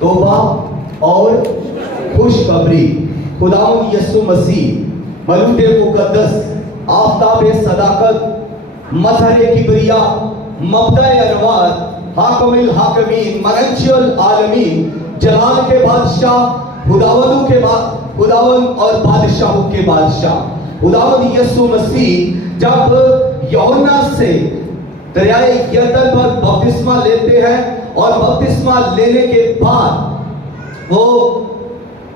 توبہ اور خوشخبری۔ خداوند یسوع مسیح مولود مقدس، آفتاب صداقت، مظہر کبریا، مبدأ انوار، حاکم الحاکمین، منجی العالمین، جلال کے بادشاہ، خداوند اور بادشاہوں کے بادشاہ، خداوند یسوع مسیح جب یوحنا سے دریائے یردن پر بپتسمہ لیتے ہیں اور بپتسمہ لینے کے بعد وہ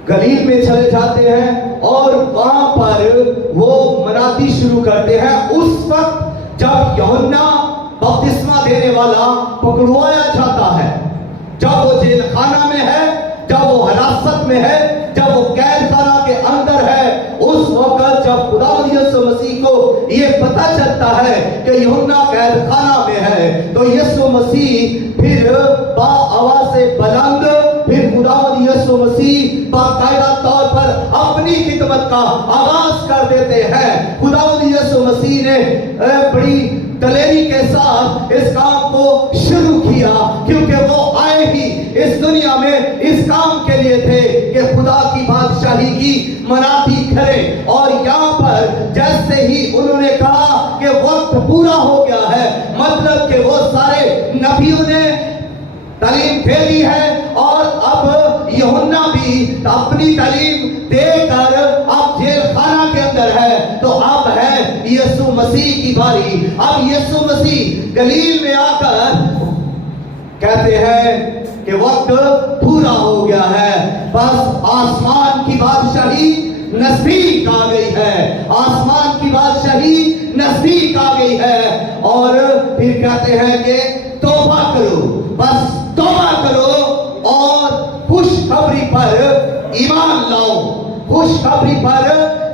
گلیل میں چلے جاتے ہیں اور وہاں پر وہ منادی شروع کرتے ہیں۔ اس وقت جب یوحنا بپتسمہ دینے والا پکڑوایا جاتا ہے، جب وہ جیل خانہ میں ہے، جب وہ حراست میں ہے، جب وہ قید خانہ کے اندر ہے، اس وقت جب خداوند یسوع مسیح کو یہ پتہ چلتا ہے کہ یوحنا قید خانہ میں ہے، تو یسوع مسیح پھر با آواز بلند پھر خداوند یسوع مسیح باقاعدہ طور پر اپنی خدمت کا آغاز کر دیتے ہیں۔ خداوند یسوع مسیح نے بڑی دلیری کے ساتھ اس کام کو شروع کیا، کیونکہ وہ آئے ہی اس دنیا میں اس کام کے لیے تھے کہ خدا کی بادشاہی کی منادی کریں۔ اور یہاں پر جیسے ہی انہوں نے کہا کہ وقت پورا ہو گیا ہے، مطلب کہ وہ سارے نبیوں نے تعلیم دے دی ہے اور اب یوحنا بھی اپنی تعلیم دے کر اب جیل خانہ کے اندر ہے، تو اب ہے یسوع مسیح کی باری۔ اب یسوع مسیح گلیل میں آ کر کہتے ہیں کہ وقت پورا ہو گیا ہے، بس آسمان کی بادشاہی نزدیک آ گئی ہے، آسمان کی بادشاہی نزدیک آ گئی ہے۔ اور پھر کہتے ہیں کہ توبہ کرو، بس توبہ کرو اور خوشخبری پر ایمان لاؤ، خوشخبری پر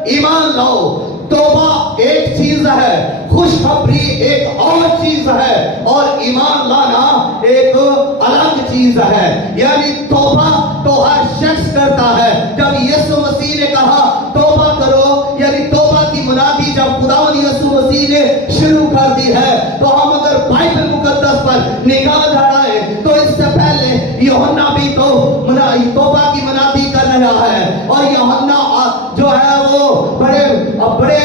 ایمان لاؤ۔ توبہ ایک چیز ہے، خوشخبری ایک اور چیز ہے، اور ایمان لانا ایک الگ چیز ہے۔ یعنی توبہ تو ہر شخص کرتا ہے۔ جب یسوع مسیح نے کہا توبہ کرو، یعنی توبہ کی منادی جب خداوند یسوع مسیح نے شروع کر دی ہے، تو ہم اگر بائبل مقدس پر نگاہ دھڑائیں تو اس سے پہلے یوحنا بھی تو توبہ کی منادی کر رہا ہے، اور یوحنا جو ہے وہ بڑے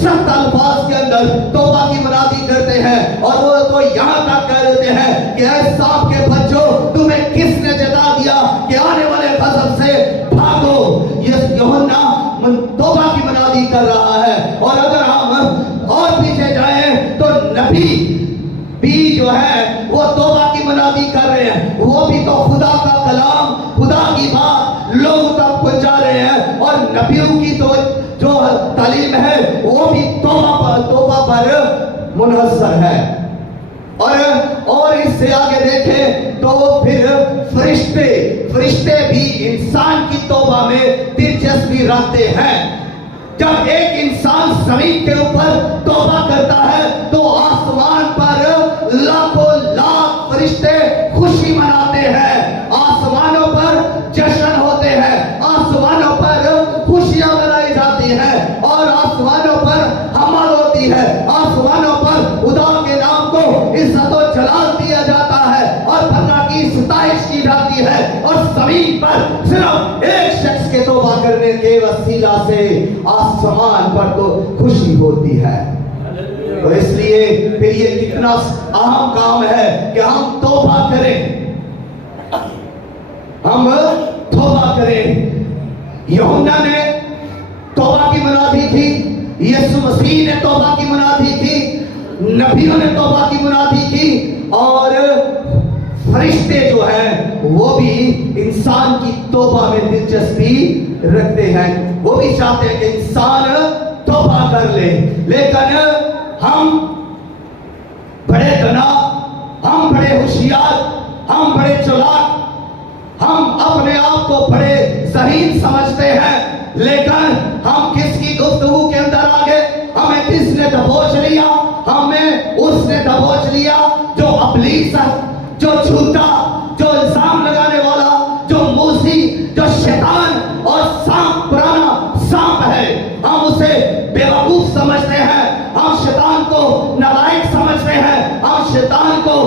سخت الفاظ کے اندر توبہ کی منادی کرتے ہیں، اور وہ تو یہاں تک کہہ دیتے ہیں کہ اے سانپ کے بچوں، تمہیں کس نے جتا دیا کہ آنے والے غضب سے بھاگو۔ یہ یوحنا توبہ کی منادی کر رہا ہے۔ اور اگر ہم اور پیچھے جائیں تو نبی بھی جو ہے وہ توبہ کی منادی کر رہے ہیں، وہ بھی تو خدا کا کلام، خدا کی بات لوگوں تک پہنچا رہے ہیں، اور نبیوں کی تو جو تعلیم ہے وہ بھی توبہ پر منحصر ہے۔ اور اس سے آگے دیکھیں تو پھر فرشتے بھی انسان کی توبہ میں دلچسپی رکھتے ہیں۔ جب ایک انسان زمین کے اوپر توبہ کرتا ہے تو آسمان پر لاکھوں لاکھ فرشتے خوشی مناتے ہیں، آسمانوں پر جشن ہوتے ہیں، آسمانوں پر خوشیاں منائی جاتی ہیں، اور آسمانوں پر حمل ہوتی ہے، آسمانوں پر خدا کے نام کو عزت و جلال دیا جاتا ہے، اور اللہ کی ستائش کی جاتی ہے، اور زمین پر صرف ایک شخص کے توبہ کرنے کے وسیلہ سے آسمان پر تو خوشی ہوتی ہے۔ تو اس لیے پھر یہ کتنا اہم کام ہے کہ ہم توبہ کریں، ہم توبہ کریں۔ یوحنا نے توبہ کی منادی کی، یسوع مسیح نے توبہ کی منادی کی، نبیوں نے توبہ کی منادی کی، اور فرشتے جو ہیں وہ بھی انسان کی توبہ میں دلچسپی رکھتے ہیں، وہ بھی چاہتے ہیں کہ انسان توبہ کر لے۔ لیکن ہم بڑے دنا، ہم بڑے ہوشیار، ہم بڑے چلاک، ہم اپنے آپ کو بڑے ذہین سمجھتے ہیں، لیکن ہم کس کی گفتگو کے اندر آگے ہمیں کس نے دبوچ لیا؟ ہمیں اس نے دبوچ لیا جو ابلیس ہے، جو جھوٹا، جو الزام لگانے والا، جو موسی، جو شیطان اور سانپ، پرانا سانپ ہے۔ ہم اسے بیوقوف سمجھتے ہیں، ہم شیطان کو نالائق سمجھتے ہیں، ہم شیطان کو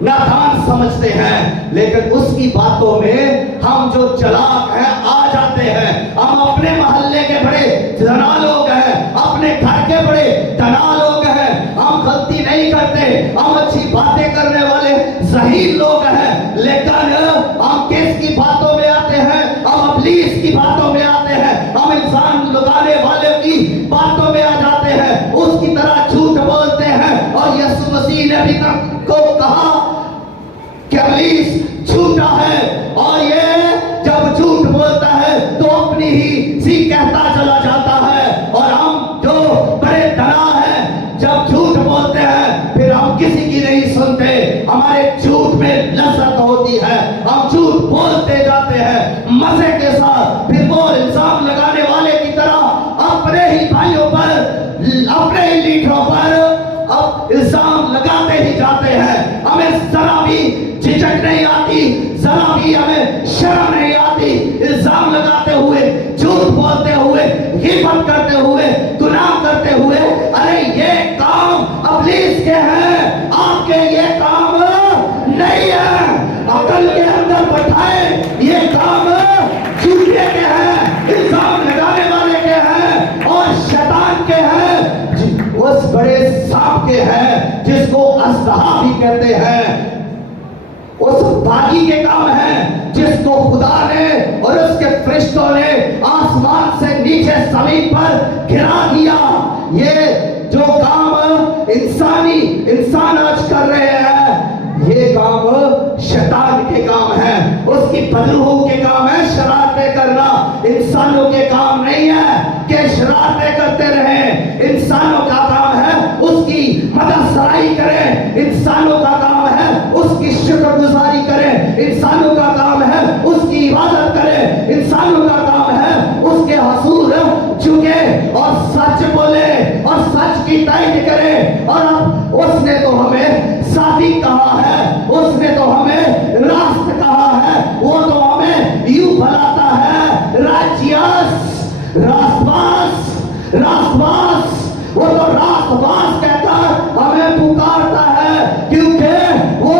نادان سمجھتے समझते हैं, लेकिन उसकी बातों में हम जो चालाक हैं आ जाते हैं। हम अपने मोहल्ले के बड़े धना लोग हैं, अपने घर के बड़े धना लोग हैं, हम गलती नहीं करते, हम अच्छी बातें करने वाले सही लोग हैं, लेकिन हम किसकी बातों में आते हैं? हम इब्लीस की बातों में आते हैं, हम इंसान लगाने वाले की बातों में आ जाते हैं, उसकी तरह झूठ बोलते हैं। और यीशु मसीह ने भी को कहा कि इब्लीस झूठा है, और ये जब झूठ बोलता है तो अपनी ही सी कहता चला जाता है। और हम जो बड़े धना हैं, जब झूठ बोलते हैं फिर हम किसी की नहीं सुनते, हमारे झूठ में लज्जत होती है, हम झूठ बोलते जाते हैं मजे के साथ। फिर वो इल्जाम लगाने वाले की तरह अपने ही भाइयों पर, अपने ही लीडरों पर अब इल्जाम लगाते ही जाते हैं। हमें जरा भी झिझक नहीं आती, जरा भी हमें शर्म नहीं आती इल्जाम लगाते हुए, झूठ बोलते हुए, गिबत करते हुए, गुनाह करते हुए। अरे ये काम इब्लीस के हैं, आपके ये काम नहीं है। अकल के अंदर बैठाए, ये काम झूठे के हैं, इल्जाम लगाने वाले के हैं और शैतान के हैं, उस बड़े सांप के हैं जिसको असहा भी कहते हैं, उस बागी के काम है जिसको खुदा ने और उसके फरिश्तों ने आसमान से नीचे जमीन पर गिरा दिया। ये जो काम इंसान आज कर रहे हैं, ये काम शैतान के काम है, उसकी बदरूह के काम है शरारतें करना। इंसानों के काम नहीं है कि शरारतें करते रहें, इंसानों का काम है उसकी मददसराई करें, इंसानों का काम है उसकी शुक्रगुजारी करें, इंसानों का काम है उसकी इबादत करें, इंसानों का काम है उसके हसूर झुके और सच बोले और सच की तारीफ करें। और अब उसने तो हमें सादी कहा है, उसने तो हमें रास्त कहा है, वो तो हमें यूं बुलाता है राजियस, रास्तबास, रास्तबास। वो तो रास्तबास कहता हमें पुकारता है, क्योंकि वो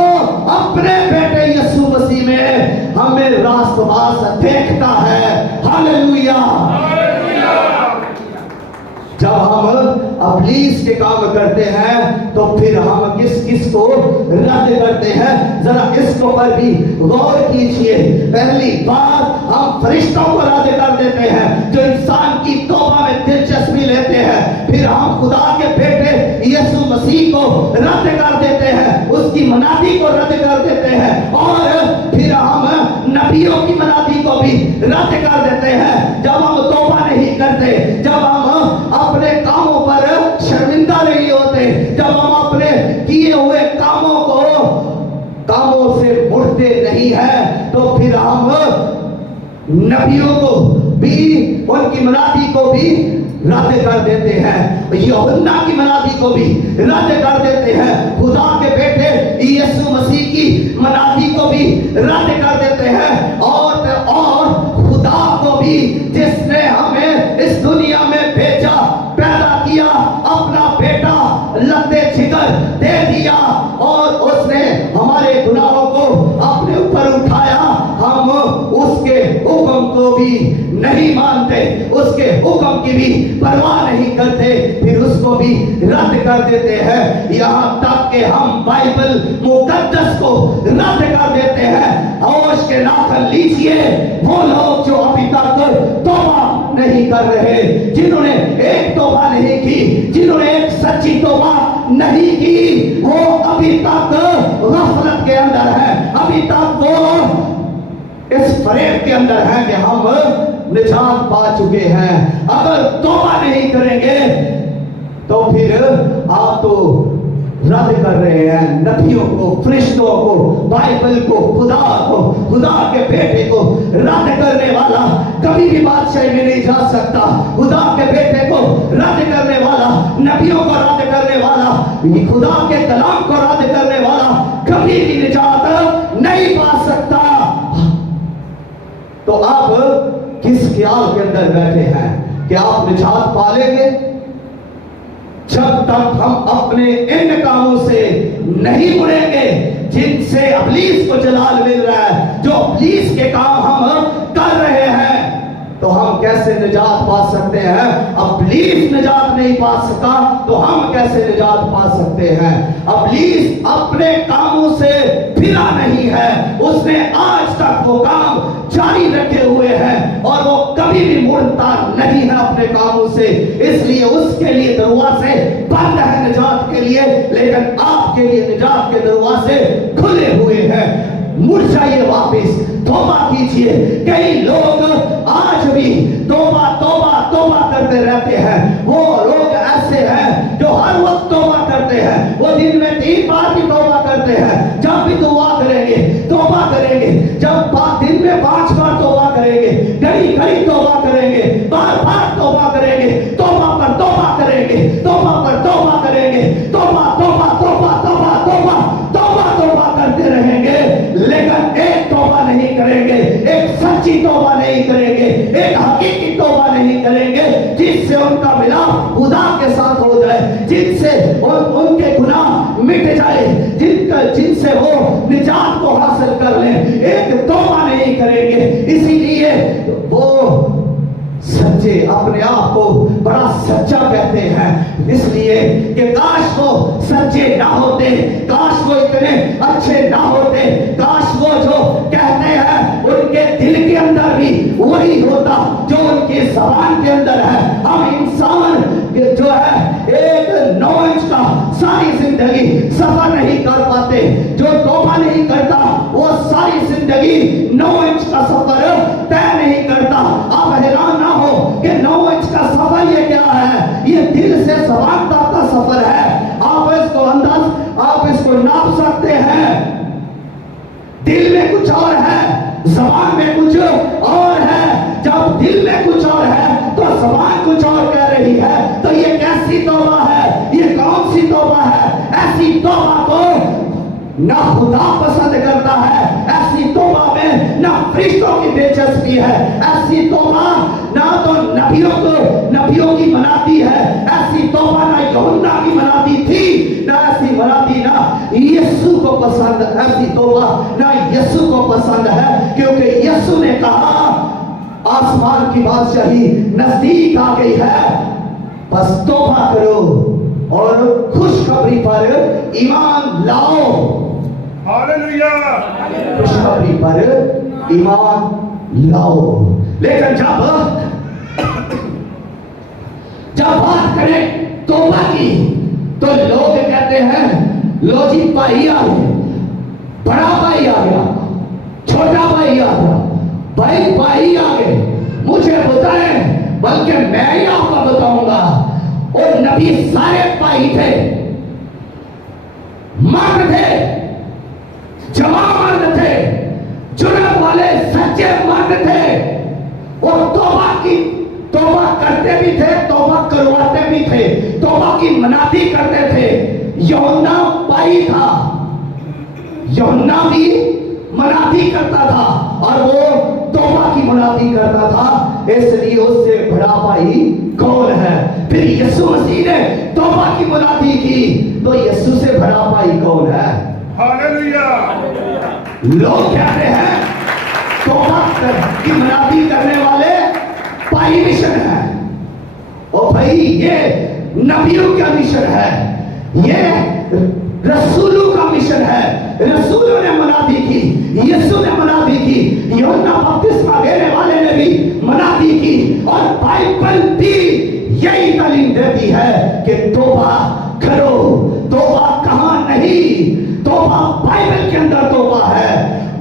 अपने बेटे यीशु मसीह में हमें रास्तबास देखता है। हालेलुया। जब हम इब्लीस के काम करते हैं तो फिर हम किस को रद्द करते हैं, जरा इसको पर भी गौर कीजिए। पहली बात, हम फरिश्तों को रद्द कर देते हैं जो इंसान की तौबा में दिलचस्पी लेते हैं। फिर हम खुदा के बेटे यीशु मसीह को रद्द कर देते हैं, उसकी मनादी को रद्द कर देते हैं, और फिर हम नबियों की मनादी को भी रद्द कर देते हैं। जब हम तौबा नहीं करते, जब हम अपने कामों पर शर्मिंदा नहीं होते, जब हम अपने किए हुए कामों से मुड़ते नहीं है, तो फिर हम नबियों को भी, उनकी मनादी को भी रद्द कर देते हैं, यूहन्ना की मनादी को भी रद्द कर देते हैं, खुदा के बेटे यीशु मसीह की मनादी को भी रद्द कर देते हैं, और खुदा को भी जिसने हमें इस दुनिया में भेजा, पैदा किया, अपना बेटा लत्ते जिगर दे दिया, और उसने हमारे गुनाहों को अपने ऊपर उठाया। हम उसके हुक्म को भी नहीं मानते, उसके हुक्म की भी परवाह नहीं करते, फिर उसको भी रद्द कर देते हैं। यहाँ तक कि हम बाइबल मुकद्दस को रद्द कर देते हैं। होश के नाखन लीजिए, वो लोग जो अभी तक तौबा नहीं कर रहे, जिन्होंने एक तौबा नहीं की, जिन्होंने एक सच्ची तौबा नहीं की, वो अभी तक गफलत के अंदर है, अभी तक वो इस फरेब के अंदर है कि हम निजात पा चुके हैं। अगर तौबा नहीं करेंगे तो फिर आप तो रद्द कर रहे हैं नबियों को, फरिश्तों को, बाइबल को, खुदा के बेटे को। रद्द करने वाला कभी भी बादशाही में नहीं जा सकता। खुदा के बेटे को रद्द करने वाला, नबियों को रद्द करने वाला, खुदा के कलाम को रद्द करने वाला कभी भी निजात नहीं पा सकता। तो आप किस ख्याल के अंदर बैठे हैं कि आप निजात पालेंगे? जब तक हम अपने इन कामों से नहीं मुड़ेंगे, जिनसे इब्लीस को जलाल मिल रहा है, जो इब्लीस के काम हम कर रहे हैं, तो हम कैसे निजात पा सकते हैं? इब्लीस निजात नहीं पा सका तो हम कैसे निजात पा सकते हैं? इब्लीस अपने कामों से फिरा नहीं है, उसने आज तक वो काम जारी रखे हुए हैं और वो कभी भी मुड़ता नहीं है अपने कामों से। इसलिए उसके लिए दरवाजे बंद है निजात के लिए, लेकिन आपके लिए निजात के दरवाजे खुले हुए हैं। मुड़ जाइए वापस, तौबा कीजिए। कई लोग आज भी तौबा तौबा तौबा करते रहते हैं। वो लोग ऐसे हैं जो हर वक्त तौबा करते हैं, वो दिन में 3 बार भी तौबा करते हैं। जब भी दुआ करेंगे तौबा करेंगे, जब दिन में 5 बार तौबा करेंगे, घड़ी घड़ी तौबा करेंगे, बार बार तौबा करेंगे, तौबा पर तौबा करेंगे, तौबा पर तौबा करेंगे, तौबा तौबा तौबा तौबा तौबा तौबा तौबा करते रहेंगे, लेकिन एक तौबा नहीं करेंगे, एक सच्ची तौबा नहीं करेंगे, एक हकीकी तौबा नहीं करेंगे, जिससे उनका मिलाप खुदा के साथ हो जाए, जिनसे उनके गुनाह मिट जाए, जिनसे वो निजात को हासिल कर लें। एक तौबा नहीं करेंगे। इसीलिए वो सच्चे अपने आप को बड़ा सच्चा कहते हैं, इसलिए कि काश वो सच्चे ना होते, काश वो इतने अच्छे ना होते, काश वो जो कहते हैं उनके दिल के अंदर भी वही होता जो उनकी ज़बान के अंदर है। हम इंसान जो है 1-9 इंच का सारी जिंदगी सफर नहीं कर पाते। जो तौबा नहीं करता वो सारी जिंदगी 9 इंच का सफर तय नहीं करता। आप हैरान ना हो कि 9 इंच का सफर ये क्या है, ये दिल से ज़बान तक का सफर है। आप इसको नाप सकते हैं। दिल में कुछ और है, ज़बान में कुछ और है। जब दिल में कुछ और है तो ज़बान कुछ और कह रही है। तो ये कैसी तौबा है, ये कौन सी तौबा है? ऐसी तौबा को ना खुदा पसंद करता है, ऐसी तौबा में ना फरिश्तों की दिलचस्पी है, ऐसी तौबा ना तो नबियों की मनाती है, ऐसी तौबा ना यूहन्ना की मनाती थी, ना ऐसी मनाती ना यीशु को पसंद, ऐसी तौबा ना यीशु को पसंद है, क्योंकि यीशु ने कहा आसमान की बादशाही नजदीक आ गई है, बस तौबा करो और खुशखबरी पर ईमान लाओ। हालेलुया, खुशखबरी पर ईमान लाओ। लेकिन जब बात करें तौबा की तो लोग कहते हैं लो जी भाई आ गए, बड़ा भाई आ गया, छोटा भाई आ गया, भाई आ गए, मुझे बताएं, बल्कि मैं ही आपको बताऊंगा। और नबी सारे भाई थे, मर्द थे, जवां मर्द थे, जुर्म वाले सच्चे मर्द थे। और तौबा करते भी थे, तौबा करवाते भी थे, तौबा की मनादी करते थे। यूहन्ना भाई था, यूहन्ना भी मनादी करता था और वो तौबा की मनादी करता था, इसलिए उससे बड़ा भाई कौन है? फिर यीशु मसीह ने तौबा की मनादी की तो यीशु से बड़ा भाई कौन है? हालेलुया। लोग कहते हैं तौबा की मनादी करने वाले भाई मिशन है। ओ भाई, ये नबियों का मिशन है, ये रसूलों का मिशन है। रसूलों ने मनादी की, यीशु ने मनादी की, यूहन्ना बपतिस्मा देने वाले ने भी मनादी की, और बाइबल भी यही तालीम देती है कि तौबा करो। तौबा कहां नहीं, तौबा बाइबल के अंदर तौबा है,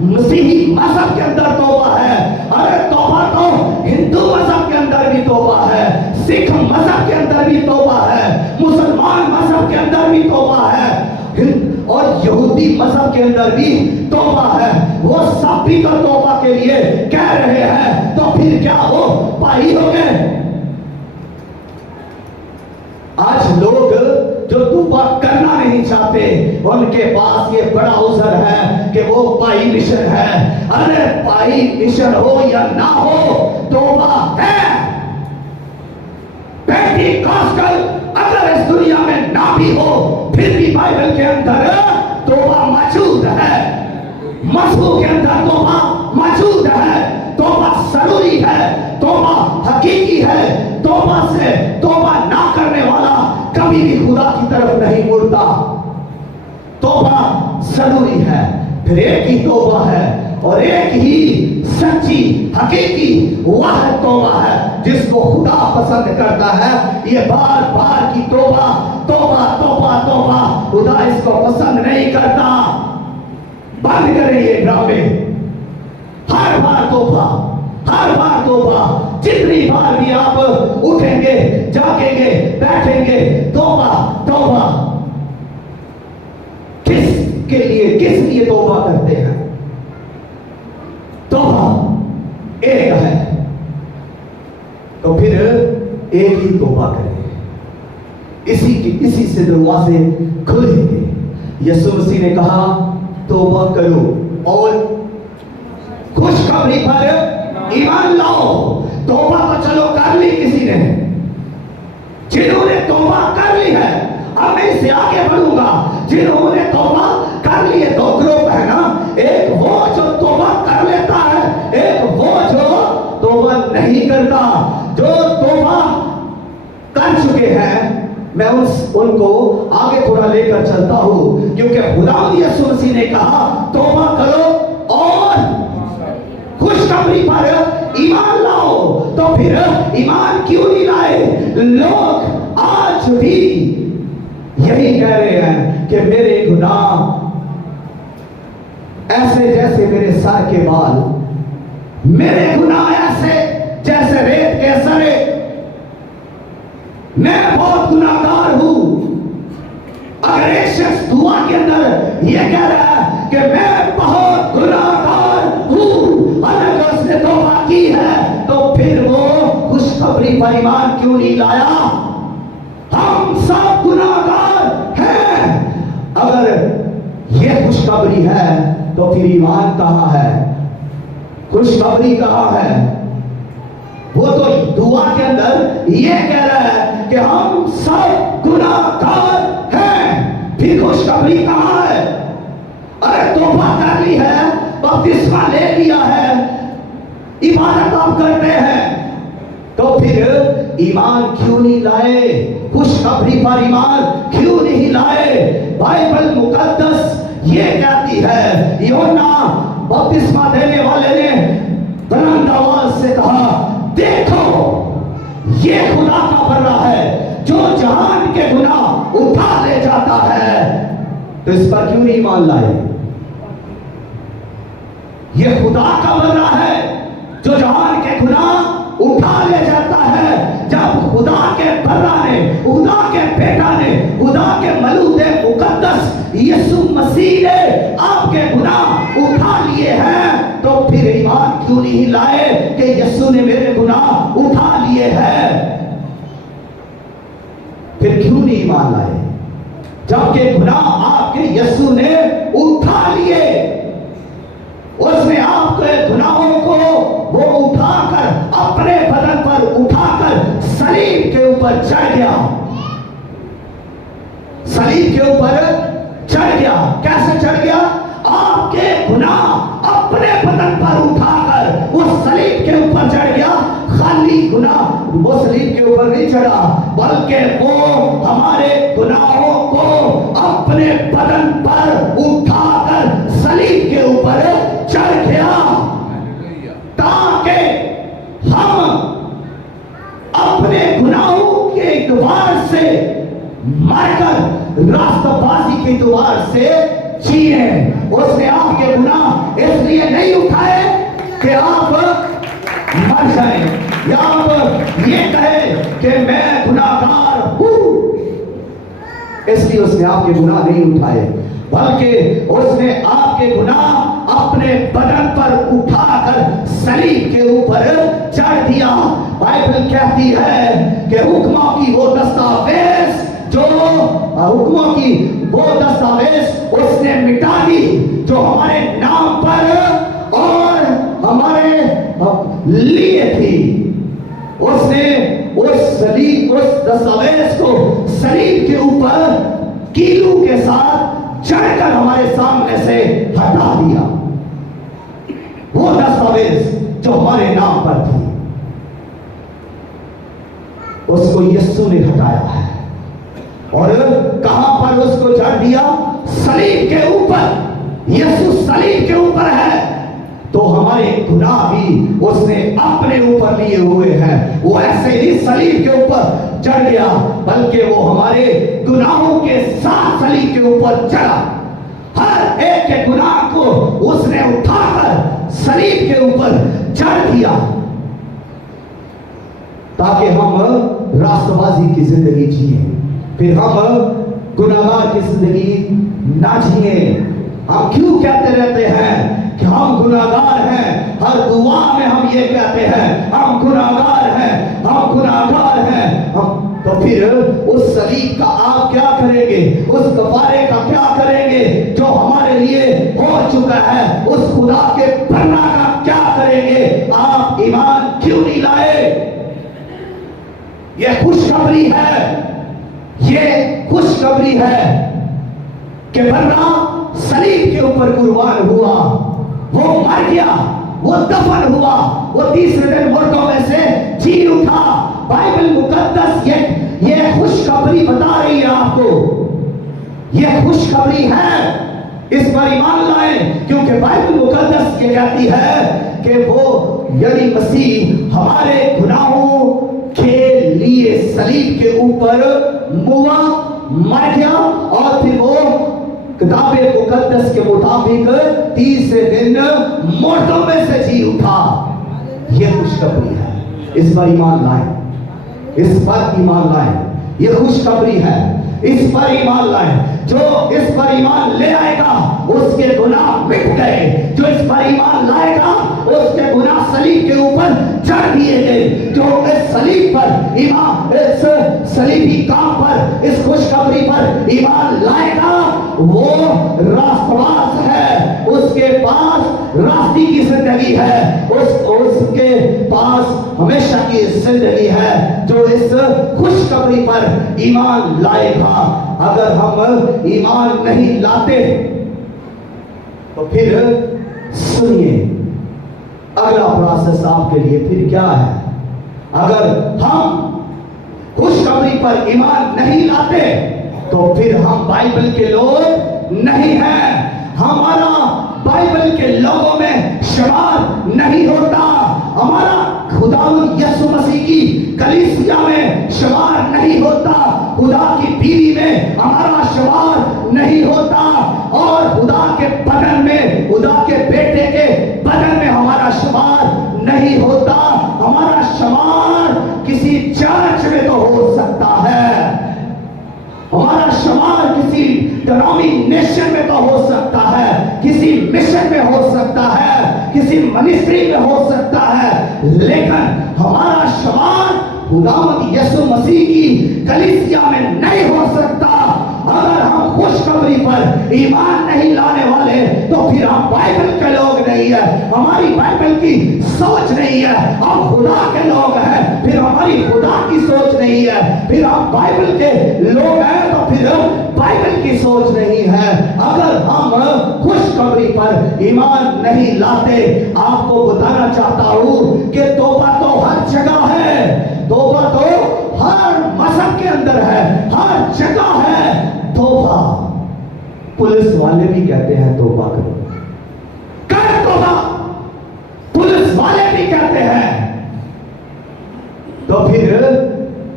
मसीही मजहब के अंदर तौबा है। अरे तौबा तो हिंदू मजहब के अंदर भी तौबा है, सिख मजहब के अंदर भी तौबा है, मुसलमान मजहब के अंदर भी तौबा है, और यहूदी मजहब के अंदर भी तौबा है। वो सब भी तो तौबा के लिए कह रहे हैं, तो फिर क्या वो भाई हो गए? आज लोग जो तौबा करना नहीं चाहते, उनके पास ये बड़ा अवसर है कि वो भाई मिशन है। अरे भाई मिशन हो या ना हो, तौबा है। पेंटिकॉस्टल अगर इस दुनिया में ना भी हो, फिर भी बाइबल के अंदर तौबा मौजूद है, मजहब के अंदर तौबा मौजूद है, तौबा जरूरी है, तौबा हकीकी है। तौबा से तौबा ना करने वाला कभी भी खुदा की तरफ नहीं मुड़ता। तौबा जरूरी है। फिर एक ही तौबा है और एक ही सच्ची हकीकी वह तौबा है जिसको खुदा पसंद करता है। ये बार बार की तौबा तौबा तौबा तौबा खुदा इसको पसंद नहीं करता। बंद करें ये ड्रामे। हर बार तौबा, हर बार तौबा। जितनी बार भी आप उठेंगे, जागेंगे, बैठेंगे, तौबा तौबा। किसके लिए, किस लिए तौबा करते हैं? तौबा एक है तो फिर एक ही तौबा करें। इसी से दरवाजे खुलेंगे। यीशु मसीह ने कहा तौबा करो और खुशखबरी पर ईमान लाओ। तौबा तो चलो कर ली किसी ने, जिन्होंने तौबा कर ली है। अब मैं इससे आगे बढ़ूंगा। जिन्होंने तौबा कर ली है, दो ग्रुप है ना, एक वो जो तौबा कर लेता है, एक वो जो तौबा नहीं करता। जो तौबा कर चुके हैं मैं उनको आगे थोड़ा लेकर चलता हूं, क्योंकि खुदावंद यीशु मसीह ने कहा तौबा करो और खुशखबरी पर ईमान लाओ। तो फिर ईमान क्यों नहीं लाए? लोग आज भी यही कह रहे हैं कि मेरे गुनाह ऐसे जैसे मेरे सर के बाल, मेरे गुनाह ऐसे जैसे रेत के सरे, मैं बहुत गुनाहगार हूं। अगर एक शख्स दुआ के अंदर यह कह रहा है कि मैं बहुत गुनाहगार हूं, अगर उसने तौबा की है, तो फिर वो खुशखबरी पर ईमान क्यों नहीं लाया? हम सब गुनाहगार हैं। अगर ये खुशखबरी है तो फिर ईमान कहां है? खुशखबरी कहां है? वो तो दुआ के अंदर ये कह रहा है कि हम सब गुनाहगार हैं, फिर खुशखबरी कहां है? अरे तौबा कर ली है, बपतिस्मा ले लिया है, इबादत आप करते हैं, तो फिर ईमान क्यों नहीं लाए? खुशखबरी पर ईमान क्यों नहीं लाए? बाइबल मुकद्दस ये कहती है, यूहन्ना बपतिस्मा देने वाले ने बुलंद आवाज से कहा, देखो ये खुदा का बर्रा है जो जहान के गुनाह उठा ले जाता है। तो इस पर क्यों नहीं ईमान लाए? ये खुदा का बर्रा है जो जहान के गुनाह उठा ले जाता है। जब खुदा के बर्रा ने, खुदा के बेटा ने, खुदा के मलूद मुकद्दस यीशु मसीह ने आपके गुनाह उठा लिए हैं, तो फिर ईमान क्यों नहीं लाए कि यीशु ने मेरे गुनाह उठा लिए हैं? फिर क्यों नहीं ईमान लाए? जबकि गुनाह आपके यीशु ने उठा लिए, उसने आपके गुनाहों को वो उठाकर अपने बदन पर उठाकर सलीब के ऊपर चढ़ गया। सलीब के ऊपर चढ़ गया। कैसे चढ़ गया? आपके गुनाह अपने बदन पर उठाकर उस सलीब के ऊपर चढ़ गया। खाली गुनाह वो सलीब के ऊपर नहीं चढ़ा, बल्कि वो हमारे गुनाहों को अपने बदन पर उठाकर सलीब के ऊपर चढ़ गया, ताकि हम अपने गुनाहों के द्वार से मरकर रास्तबाजी के द्वार से जिए। उसने आपके गुनाह इसलिए नहीं उठाए कि आप मर जाए या आप ये कहे कि मैं गुनाहगार हूं, इसलिए उसने आपके गुनाह नहीं उठाए, बल्कि उसने आपके गुनाह अपने बदन पर उठाकर सलीब के ऊपर चढ़ दिया। बाइबल कहती है कि हुक्मों की वो दस्तावेज, जो हुक्मों की वो दस्तावेज उसने मिटा दी जो हमारे नाम पर और हमारे लिए थी। उसने उस सलीब, उस दस्तावेज को सलीब के ऊपर कीलू के साथ चढ़ कर हमारे सामने से हटा दिया। वो दस्तावेज जो हमारे नाम पर थी उसको यीशु ने हटाया है। और कहां पर उसको चढ़ दिया? सलीब के ऊपर। यीशु सलीब के ऊपर है तो हमारे गुनाह भी उसने अपने ऊपर लिए हुए हैं। वो ऐसे ही सलीब के ऊपर चढ़ गया, बल्कि वो हमारे गुनाहों के साथ सलीब के ऊपर चढ़ा। हर एक के गुनाह को उसने उठाकर सलीब के ऊपर चढ़ दिया, ताकि हम रास्तबाजी की जिंदगी जिए, फिर हम गुनाहगार की जिंदगी ना जिए। हम क्यों कहते रहते हैं कि हम गुनाहगार हैं? हर दुआ में हम ये कहते हैं हम गुनाहगार हैं, हम गुनाहगार हैं। हम तो फिर उस सलीब का आप क्या करेंगे? उस कफारे का क्या करेंगे जो हमारे लिए हो चुका है? उस खुदा के बरना का क्या करेंगे? आप ईमान क्यों नहीं लाए? ये खुशखबरी है, ये खुशखबरी है कि बरना सलीब के ऊपर कुर्बान हुआ, वो मर गया, वो दफन हुआ, वो तीसरे दिन मुर्दों में से जी उठा। बाइबल मुकद्दस ये खुशखबरी बता रही है आपको, ये खुशखबरी है। इस पर ईमान लाएं, क्योंकि बाइबल मुकद्दस ये कहती है कि वो यानी मसीह हमारे गुनाहों के लिए सलीब के ऊपर मुआ, मर गया और फिर वो किताबे मुकद्दस के मुताबिक तीसरे दिन मुर्दों में से जी उठा। ये खुशखबरी है, इस पर ईमान लाएं, इस पर ईमान लाएं। ये खुशखबरी है, इस पर ईमान लाएं। जो इस पर ईमान ले आएगा उसके गुनाह मिट गए। जो इस पर ईमान लाएगा उसके गुनाह सलीब के ऊपर चढ़ दिए गए। जो इस सलीब पर ईमान, इस सलीबी काम पर, इस खुशखबरी पर ईमान लाएगा वो रास्तबाज है, उसके पास रास्ते की जिंदगी है, उसके पास हमेशा की जिंदगी है जो इस खुशखबरी पर ईमान लाएगा। अगर हम ईमान नहीं लाते तो फिर सुनिए, अगला प्रोसेस आपके लिए फिर क्या है? अगर हम खुशखबरी पर ईमान नहीं लाते तो फिर हम बाइबल के लोग नहीं हैं। हमारा बाइबल के लोगों में शुमार नहीं होता। हमारा खुदावंद यीशु मसीह की कलीसिया में शुमार नहीं होता। खुदा की बीवी में हमारा शुमार नहीं होता। और खुदा के बदन में, खुदा के बेटे के बदन में हमारा शुमार नहीं होता। हमारा शुमार किसी चर्च में तो हो सकता है, हमारा शुमार किसी डिनोमिनेशन में तो हो सकता है, किसी मिशन में हो सकता है, किसी मिनिस्ट्री में हो सकता है, लेकिन हमारा शुमार खुदावंद यीशु मसीह की कलीसिया में नहीं हो सकता। अगर हम खुशखबरी पर ईमान नहीं लाने वाले तो फिर हम बाइबल के लोग नहीं है, हमारी बाइबल की सोच नहीं है। हम खुदा के लोग हैं, फिर हमारी खुदा की सोच नहीं है। फिर हम बाइबल के लोग हैं तो फिर बाइबल की सोच नहीं है। अगर हम खुशखबरी पर ईमान नहीं लाते, आपको बताना चाहता हूं कि तौबा तो हर जगह है, तौबा तो हर मजहब के अंदर है, हर जगह है तौबा। पुलिस वाले भी कहते हैं तौबा करो, कर तौबा, पुलिस वाले भी कहते हैं। तो फिर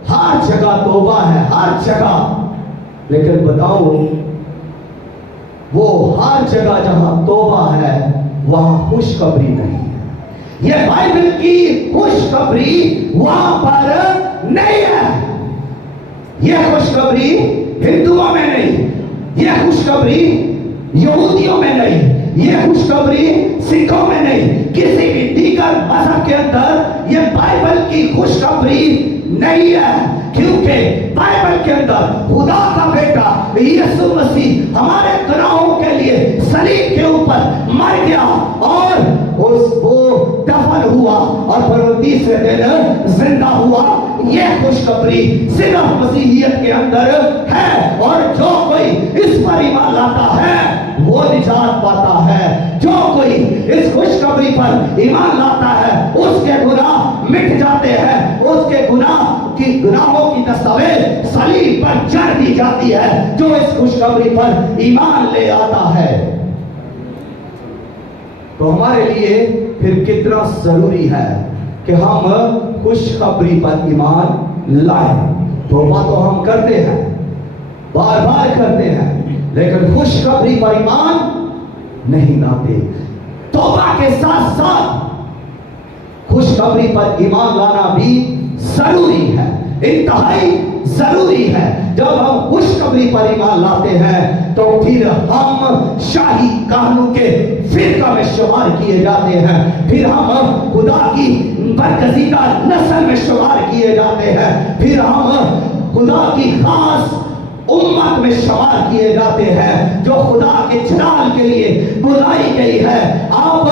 हर जगह तौबा है, हर जगह। लेकिन बताओ, वो हर जगह जहां तौबा है वहां खुशखबरी नहीं है। ये बाइबल की खुशखबरी वहां पर नहीं है। यह खुशखबरी हिंदुओं में नहीं, यह खुशखबरी यहूदियों में नहीं, यह खुशखबरी सिखों में नहीं, किसी भी दीगर मजहब के अंदर यह बाइबल की खुशखबरी नहीं है। क्योंकि बाइबल के अंदर खुदा का बेटा यीशु मसीह हमारे गुनाहों के लिए सलीब के ऊपर मर गया और वो दफन हुआ और फिर तीसरे दिन जिंदा हुआ। ये खुशखबरी सिर्फ मसीहियत के अंदर है, और जो कोई इस पर ईमान लाता है वो निजात पाता है। जो कोई इस खुशखबरी पर ईमान लाता है उसके गुनाह मिट जाते हैं, उसके गुनाहों की दस्तावेज सलीब पर चढ़ दी जाती है जो इस खुशखबरी पर ईमान ले आता है। तो हमारे लिए फिर कितना जरूरी है कि हम खुशखबरी पर ईमान लाएं। तौबा तो हम करते हैं, बार बार करते हैं, लेकिन खुशखबरी पर ईमान नहीं लाते। तौबा के साथ साथ खुशखबरी पर ईमान लाना भी जरूरी है, इंतहाई जरूरी है। जब हम खुशखबरी पर ईमान लाते हैं तो फिर हम शाही कानून के फिरका में शुमार किए जाते हैं, फिर हम खुदा की बरगज़ीदा नस्ल में शुमार किए जाते हैं, फिर हम खुदा की खास उम्मत में शुमार किए जाते हैं जो खुदा के जलाल के लिए बुलाई गई है। आप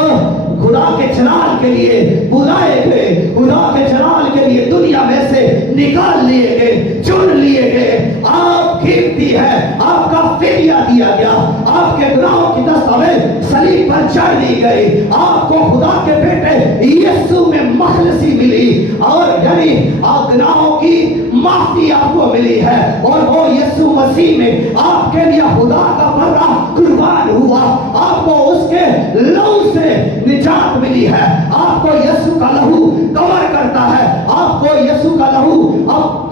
खुदा के जलाल के लिए बुलाए गए, खुदा के जलाल के लिए दुनिया में से निकाल लिए गए, चुन लिए गए। आप कीमती है, आपका फिदिया दिया गया, आपके गुनाहों की दस्तावेज सलीब पर चढ़ दी गई, आपको खुदा के बेटे यीशु में मखलसी मिली, और यानी गुनाहों की माफी आपको मिली है, और वो यीशु मसीह में आपके लिए खुदा का बर्रा कुर्बान हुआ, आपको उसके लहू से निजात मिली है। आपको यीशु का लहू कवर करता है, आपको यीशु का लहू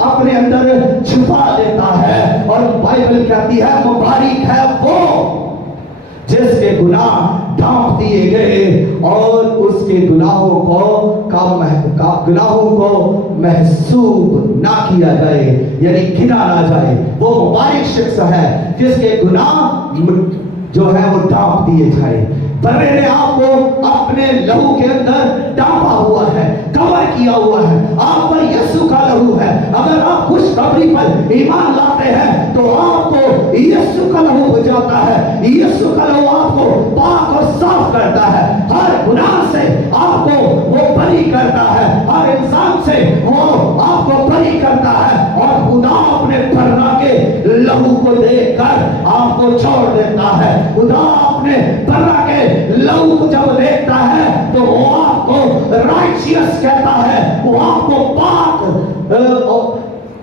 अपने अंदर छुपा लेता है। और बाइबल कहती है मुबारक है वो जिसके गुनाह ढांप दिए गए और उसके गुनाहों को महसूब ना किया जाए, यानी गिना ना जाए। वो मुबारक शख्स है जिसके गुनाह जो है वो ढांप दिए जाए। बर्रे ने आपको अपने लहू के अंदर ढांपा हुआ है, कवर किया हुआ है, आप पर यीशु का लहू है। अगर आप खुशखबरी पर ईमान लाते हैं तो आपको यीशु का लहू हो जाता है, यीशु का लहू आपको पाक और साफ करता है, हर गुनाह से आपको वो बरी करता है, हर इंसान से वो आपको बरी करता है, और खुदा अपने बर्रा के लहू को देखकर आपको छोड़ देता है। खुदा अपने बर्रा के लहू को जब देखता है तो वो आपको राइचियस कहता है, वो आपको पाक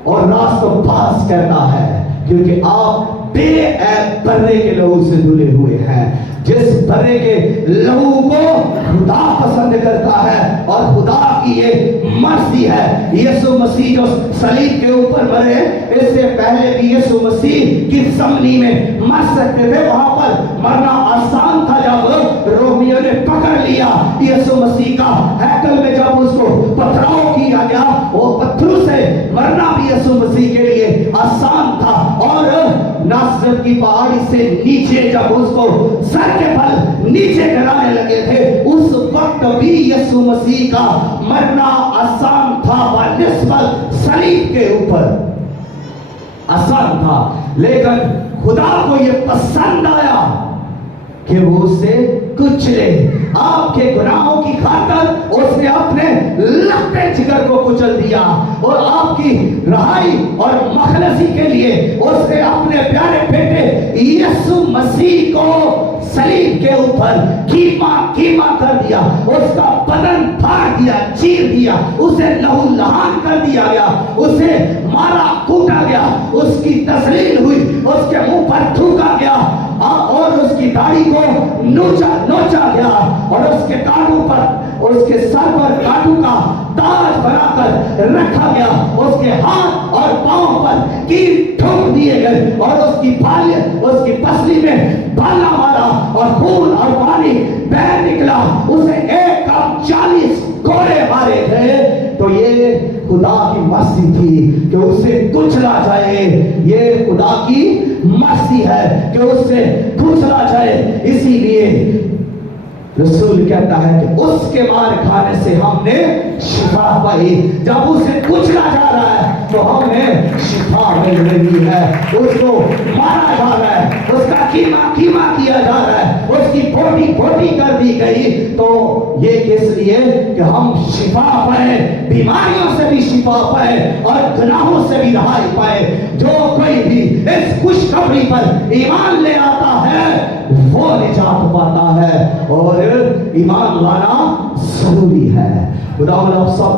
और रास्तबाज कहता है, क्योंकि आप बेऐब बर्रे के लहू से धुले हुए हैं। जिस बर्रे के लहू को खुदा पसंद करता है और खुदा की ये मर्जी है। यीशु मसीह जो सलीब के ऊपर मरे, इससे पहले भी यीशु मसीह की समनी में मर सकते थे, वहां पर मरना आसान था। जब रोमियो ने पकड़ लिया यीशु मसीह का, हैकल में जब उसको पथराव किया गया, वो पत्थरों से मरना भी यीशु मसीह के लिए आसान था। और नासरत की पहाड़ी से नीचे जब उसको सर के बल नीचे गिराने लगे थे, उस वक्त भी यीशु मसीह का मरना आसान था, बनिस्बत सलीब के ऊपर आसान था। लेकिन खुदा को यह पसंद आया कि वो उसे कुचले, आपके गुनाहों की खातिर उसने अपने लहते जिगर को कुचल दिया, और आपकी रहाई और मखलसी के लिए उसने अपने प्यारे बेटे यीशु मसीह को सलीब के ऊपर कीमा कर दिया, उसका बदन फाड़ दिया, चीर दिया, उसे लहू लहान कर दिया गया, उसे मारा कूटा गया, उसकी तस्लील हुई, उसके मुंह पर थूका गया, और उसकी दाढ़ी को नोचा गया, और उसके कांटों पर, उसके सर पर कांटों का ताज बनाकर रखा गया, उसके हाथ और पांव पर कील ठोक दिए गए, और उसकी पसली में भाला मारा, और खून और पानी बह निकला, उसे 1:40 कोड़े मारे गए। तो ये खुदा की मर्जी थी कि उसे कुचला जाए, ये खुदा की मर्जी है कि उससे कुचला जाए। इसीलिए रसूल कहता है कि उसके मार खाने से हमने शिफा पाई। जब उसे कुचला जा रहा है तो हमें शिफा मिल रही है। उसको मारा जा रहा है, उसका कीमा किया जा रहा है, उसकी फोटी कर दी गई, तो ये किस लिए कि हम शिफा पाए, बीमारियों से भी शिफा पाए और गुनाहों से भी रहाई पाए। जो कोई भी इस खुशखबरी पर ईमान ले आता है वो निजात पाता है, और ईमान लाना जरूरी है। खुदावंद आप सब